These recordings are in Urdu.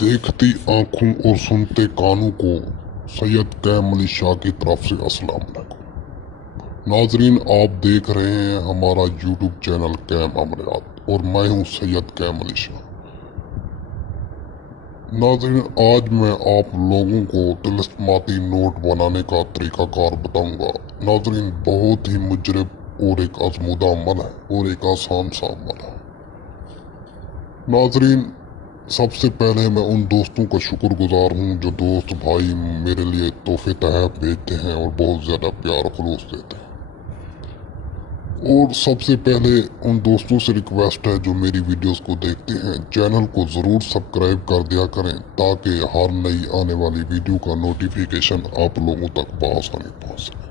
دیکھتی آنکھوں اور سنتے کانوں کو سید کہیں شاہ کی طرف سے السلام علیکم۔ ناظرین، آپ دیکھ رہے ہیں ہمارا یوٹیوب چینل کہیں اور میں ہوں سید کہیں شاہ۔ ناظرین، آج میں آپ لوگوں کو دلچسپی نوٹ بنانے کا طریقہ کار بتاؤں گا۔ ناظرین، بہت ہی مجرب اور ایک آزمودہ عمل ہے اور ایک آسان سا عمل ہے۔ ناظرین، سب سے پہلے میں ان دوستوں کا شکر گزار ہوں جو دوست بھائی میرے لیے تحفے تحائف بھیجتے ہیں اور بہت زیادہ پیار و خلوص دیتے ہیں۔ اور سب سے پہلے ان دوستوں سے ریکویسٹ ہے جو میری ویڈیوز کو دیکھتے ہیں، چینل کو ضرور سبسکرائب کر دیا کریں تاکہ ہر نئی آنے والی ویڈیو کا نوٹیفیکیشن آپ لوگوں تک بآسانی پہنچ سکے۔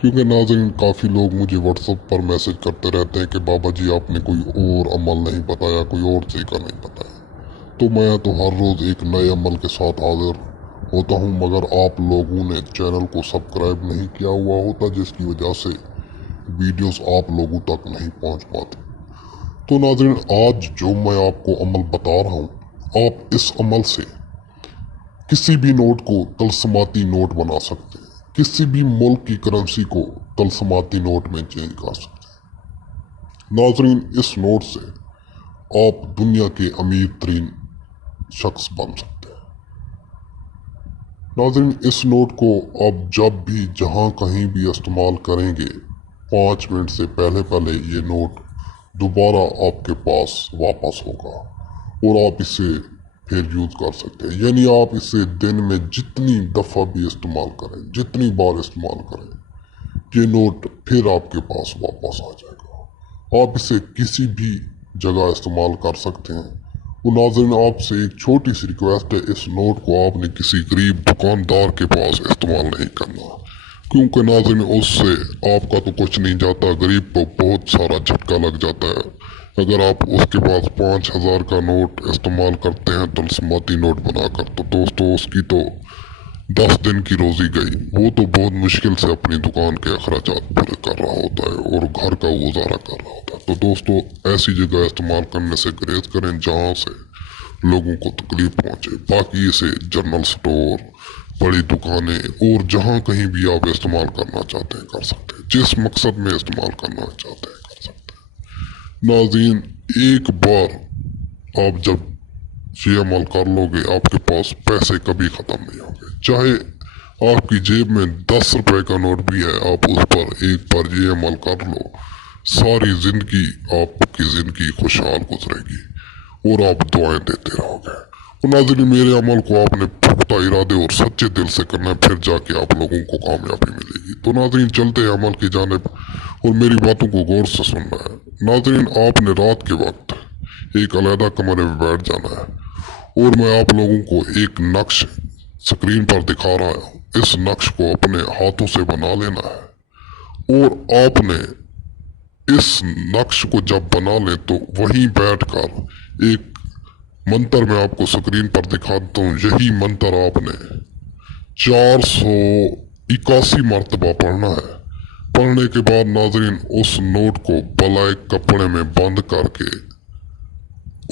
کیونکہ ناظرین، کافی لوگ مجھے واٹس ایپ پر میسج کرتے رہتے ہیں کہ بابا جی آپ نے کوئی اور عمل نہیں بتایا، کوئی اور طریقہ نہیں بتایا۔ تو میں تو ہر روز ایک نئے عمل کے ساتھ حاضر ہوتا ہوں، مگر آپ لوگوں نے چینل کو سبسکرائب نہیں کیا ہوا ہوتا، جس کی وجہ سے ویڈیوز آپ لوگوں تک نہیں پہنچ پاتی۔ تو ناظرین، آج جو میں آپ کو عمل بتا رہا ہوں، آپ اس عمل سے کسی بھی نوٹ کو طلسماتی نوٹ بنا سکتے ہیں، کسی بھی ملک کی کرنسی کو طلسماتی نوٹ میں چینج کر سکتے ہیں۔ ناظرین، اس نوٹ سے آپ دنیا کے امیر ترین شخص بن سکتے ہیں۔ ناظرین، اس نوٹ کو آپ جب بھی جہاں کہیں بھی استعمال کریں گے، 5 منٹ سے پہلے یہ نوٹ دوبارہ آپ کے پاس واپس ہوگا اور آپ اسے پھر یوز کر سکتے ہیں۔ یعنی آپ اسے دن میں جتنی دفعہ بھی استعمال کریں، جتنی بار استعمال کریں، یہ نوٹ پھر آپ کے پاس واپس آ جائے گا۔ آپ اسے کسی بھی جگہ استعمال کر سکتے ہیں۔ وہ ناظرین، آپ سے ایک چھوٹی سی ریکویسٹ ہے، اس نوٹ کو آپ نے کسی غریب دکاندار کے پاس استعمال نہیں کرنا، کیونکہ ناظرین اس سے آپ کا تو کچھ نہیں جاتا، غریب کو بہت سارا جھٹکا لگ جاتا ہے۔ اگر آپ اس کے پاس 5000 کا نوٹ استعمال کرتے ہیں طلسماتی نوٹ بنا کر، تو دوستو اس کی تو 10 دن کی روزی گئی۔ وہ تو بہت مشکل سے اپنی دکان کے اخراجات پورے کر رہا ہوتا ہے اور گھر کا گزارا کر رہا ہوتا ہے۔ تو دوستو، ایسی جگہ استعمال کرنے سے گریز کریں جہاں سے لوگوں کو تکلیف پہنچے۔ باقی اسے جنرل سٹور، بڑی دکانیں اور جہاں کہیں بھی آپ استعمال کرنا چاہتے ہیں کر سکتے ہیں، جس مقصد میں استعمال کرنا چاہتے ہیں کر سکتے ہیں۔ ناظرین، ایک بار آپ جب یہ عمل کر لو گے، آپ کے پاس پیسے کبھی ختم نہیں ہوں گے۔ چاہے آپ کی جیب میں 10 روپے کا نوٹ بھی ہے، آپ اس پر ایک بار یہ عمل کر لو، ساری زندگی آپ کی زندگی خوشحال گزرے گی اور آپ دعائیں دیتے رہو گے۔ اور ناظرین، میرے عمل کو آپ نے پختہ ارادے اور سچے دل سے کرنا ہے، پھر جا کے آپ لوگوں کو کامیابی ملے گی۔ تو ناظرین، چلتے ہیں عمل کی جانب اور میری باتوں کو غور سے سننا ہے۔ ناظرین، آپ نے رات کے وقت ایک علیحدہ کمرے میں بیٹھ جانا ہے اور میں آپ لوگوں کو ایک نقش سکرین پر دکھا رہا ہوں۔ اس نقش کو اپنے ہاتھوں سے بنا لینا ہے اور آپ نے اس نقش کو جب بنا لیں تو وہیں بیٹھ کر ایک منتر میں آپ کو سکرین پر دکھاتا ہوں۔ یہی منتر آپ نے 481 مرتبہ پڑھنا ہے۔ پڑھنے کے بعد ناظرین، اس نوٹ کو بلائے کپڑے میں بند کر کے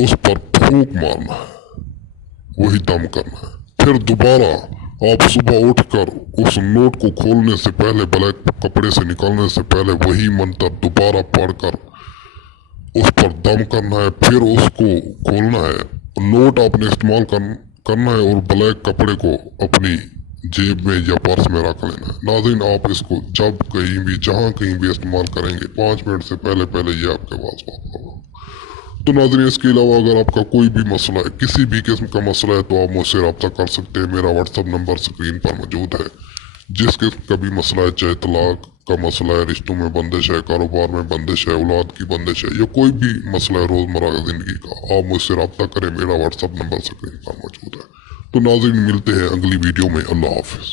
اس پر پھونک مارنا ہے، وہی دم کرنا ہے۔ پھر دوبارہ آپ صبح اٹھ کر اس نوٹ کو کھولنے سے پہلے، بلیک کپڑے سے نکالنے سے پہلے وہی منتر دوبارہ پڑھ کر اس پر دم کرنا ہے، پھر اس کو کھولنا ہے۔ نوٹ آپ نے استعمال کرنا ہے اور بلیک کپڑے کو اپنی جیب میں یا پرس میں رکھ لینا ہے۔ ناظرین، آپ اس کو جب کہیں بھی جہاں کہیں بھی استعمال کریں گے، 5 منٹ سے پہلے یہ آپ کے پاس ہوگا۔ تو ناظرین، اس کے علاوہ اگر آپ کا کوئی بھی مسئلہ ہے، کسی بھی قسم کا مسئلہ ہے، تو آپ مجھ سے رابطہ کر سکتے ہیں۔ میرا واٹس ایپ نمبر سکرین پر موجود ہے۔ جس قسم کا بھی مسئلہ ہے، چاہے طلاق کا مسئلہ ہے، رشتوں میں بندش ہے، کاروبار میں بندش ہے، اولاد کی بندش ہے، یا کوئی بھی مسئلہ ہے روزمرہ زندگی کا، آپ مجھ سے رابطہ کریں۔ میرا واٹس ایپ نمبر سکرین پر موجود ہے۔ تو ناظرین، ملتے ہیں اگلی ویڈیو میں۔ اللہ حافظ۔